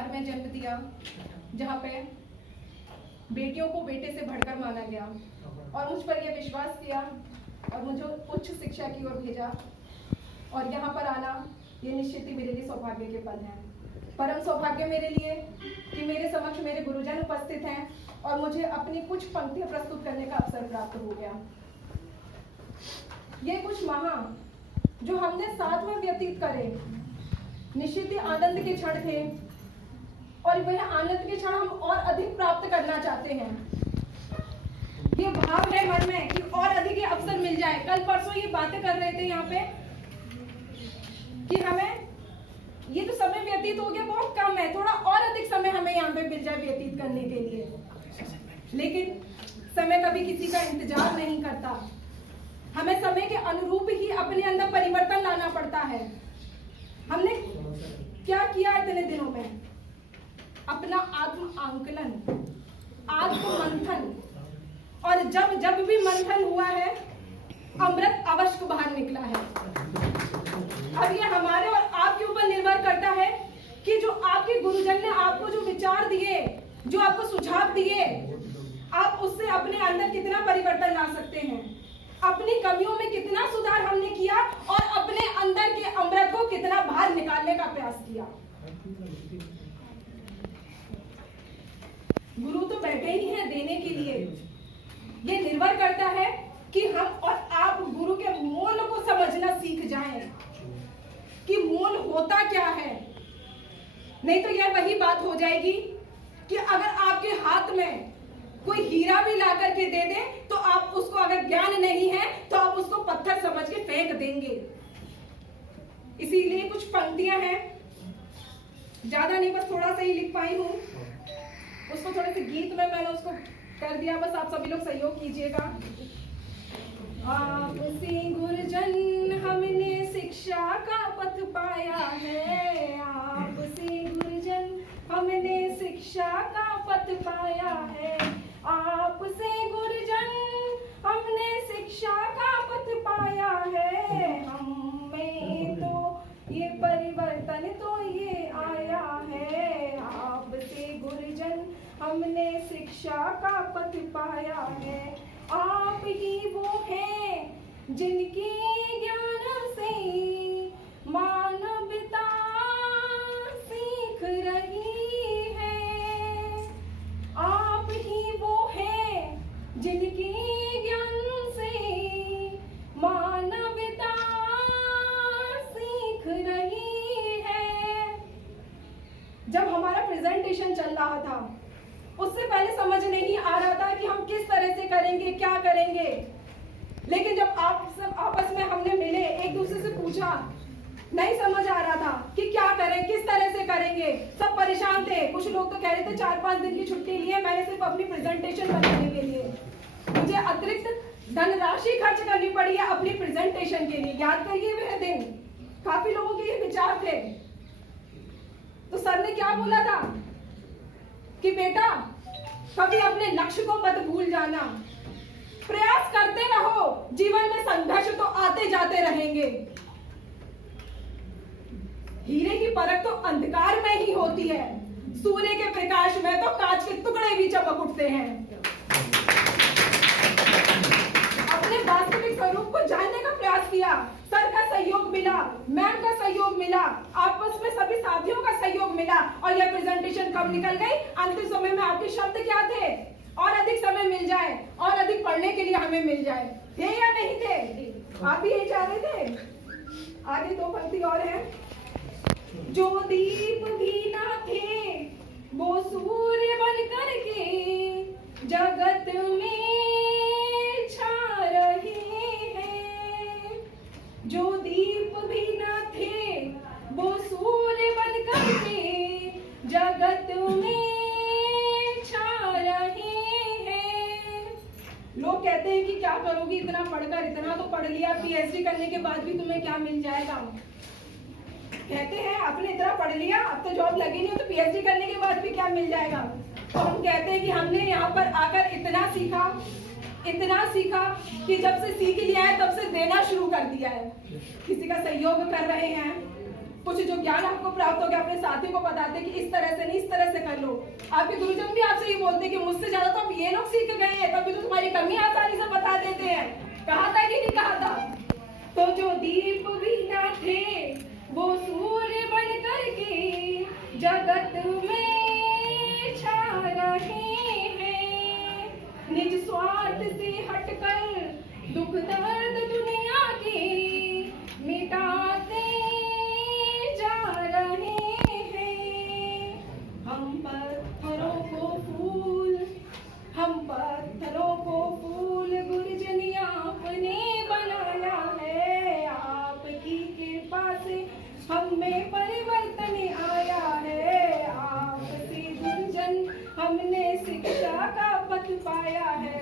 परिवार में जन्म दिया जहाँ पे बेटियों को बेटे से बढ़कर माना गया और मुझ पर यह विश्वास किया और मुझे उच्च शिक्षा की ओर भेजा। और यहाँ पर आना ये निश्चित ही मेरे लिए सौभाग्य के पल हैं। परम सौभाग्य मेरे लिए कि मेरे समक्ष मेरे गुरुजन उपस्थित हैं और मुझे अपनी कुछ पंक्तियां प्रस्तुत करने का अवसर प्राप्त हो गया। ये कुछ माह जो हमने साथ में व्यतीत करे निश्चित ही आनंद के क्षण थे और वह आनंद के क्षण हम और अधिक प्राप्त करना चाहते हैं। ये भाव है मन में कि और अधिक ये अवसर मिल जाए। कल परसों ये बातें कर रहे थे यहाँ पे कि हमें ये तो समय व्यतीत हो गया बहुत कम है, थोड़ा और अधिक समय हमें यहाँ पे मिल जाए व्यतीत करने के लिए। लेकिन समय कभी किसी का इंतजार नहीं करता, हमें समय के अनुरूप ही अपने अंदर परिवर्तन लाना पड़ता है। हमने क्या किया इतने दिनों में? अपना आत्म आंकलन, आत्म मंथन, और जब जब भी मंथन हुआ है अमृत अवश्य बाहर निकला है। अब ये हमारे और आपके ऊपर निर्भर करता है कि जो आपके गुरुजन ने आपको जो विचार दिए, जो आपको सुझाव दिए, आप उससे अपने अंदर कितना परिवर्तन ला सकते हैं, अपनी कमियों में कितना सुधार हमने किया और अपने अंदर के अमृत को कितना बाहर निकालने का प्रयास किया। गुरु तो बैठे ही हैं देने के लिए। ये निर्भर करता है कि हम और आप गुरु के मूल को समझना सीख जाएं कि मूल होता क्या है। नहीं तो यह वही बात हो जाएगी कि अगर आपके हाथ में कोई हीरा भी ला करके दे दे तो आप उसको, अगर ज्ञान नहीं है तो आप उसको पत्थर समझ के फेंक देंगे। इसीलिए कुछ पंक्तियां हैं, ज्यादा नहीं, बस थोड़ा सा ही लिख पाई हूं। उसको थोड़े से गीत में मैंने उसको कर दिया, बस आप सभी लोग सहयोग कीजिएगा। आपसे गुरुजन हमने शिक्षा का पथ पाया है, आपसे गुरुजन हमने शिक्षा का पथ पाया है, आपसे गुरुजन हमने शिक्षा का पथ पाया है। हम में तो ये परिवर्तन तो ये आया है, आपसे गुरुजन हमने शिक्षा का पथ पाया है। आप ही वो हैं जिनके ज्ञान से मानवता सीख रही है, आप ही वो हैं जिनके ज्ञान से मानवता सीख रही है। जब हमारा प्रेजेंटेशन चल रहा था उससे पहले समझ नहीं आ रहा था कि हम किस तरह से करेंगे, क्या करेंगे। लेकिन जब आप सब आपस में हमने मिले, एक दूसरे से पूछा, नहीं समझ आ रहा था कि क्या करें, किस तरह से करेंगे। सब परेशान थे, कुछ लोग तो कह रहे थे 4-5 दिन की छुट्टी ली है मैंने सिर्फ अपनी प्रेजेंटेशन बनाने के लिए। मुझे अतिरिक्त धनराशि खर्च करनी पड़ी है अपनी प्रेजेंटेशन के लिए। याद करिए वह दिन, काफी लोगों के ये विचार थे। तो सर ने क्या बोला था कि बेटा कभी अपने लक्ष्य को मत भूल जाना, प्रयास करते रहो, जीवन में संघर्ष तो आते जाते रहेंगे। हीरे की परख तो अंधकार में ही होती है, सूर्य के प्रकाश में तो कांच के टुकड़े भी चमक उठते हैं। अपने वास्तविक स्वरूप को जानने का प्रयास किया, सर का सहयोग मिला, मैम का सहयोग मिला, आपस में सभी साथियों का सहयोग मिला और यह प्रेजेंटेशन कब निकल गई। अंतिम समय में आपके शब्द क्या थे? और अधिक समय मिल जाए और अधिक पढ़ने के लिए हमें मिल जाए, थे या नहीं थे? आप भी यही चाह रहे थे। आगे 2 पंक्ति और है। जो दीप भी ना थे वो सूर्य बन करके जगत में छा रहे हैं, जो दीप भी ना थे वो सूर्य बन करके जगत में छा रहे हैं। लोग कहते हैं कि क्या करोगी इतना पढ़कर, इतना तो पढ़ लिया, पीएचडी करने के बाद भी तुम्हें क्या मिल जाएगा। कहते हैं आपने इतना पढ़ लिया, अब तो जॉब लगी नहीं, तो पीएचडी करने के बाद भी क्या मिल जाएगा। तो हम कहते हैं कि हमने यहाँ पर आकर इतना सीखा कि जब से सीख लिया है तब से देना शुरू कर दिया है। किसी का सहयोग कर रहे हैं, कुछ जो ज्ञान आपको प्राप्त हो गया अपने साथियों को बताते कि इस तरह से नहीं, इस तरह से कर लो। आपके गुरुजन भी आपसे ये बोलते कि मुझसे ज्यादा तो अब ये लोग सीख गए हैं, तभी तो तुम्हारी कमी आसानी से बता देते हैं। कहा था कि नहीं कहा था? तो जो दीप भी ना थे वो सूर्य बन करके जगत में छा रहे हैं। निज स्वार्थ से हटकर दुख दर्द दुनिया के मिटाते जा रहे हैं। हम पत्थरों को फूल गुरुजन आपने बनाया है। आपकी कृपा से हम में परिवर्तन आया है। आपसे गुरुजन हमने शिक्षा का पथ पाया है।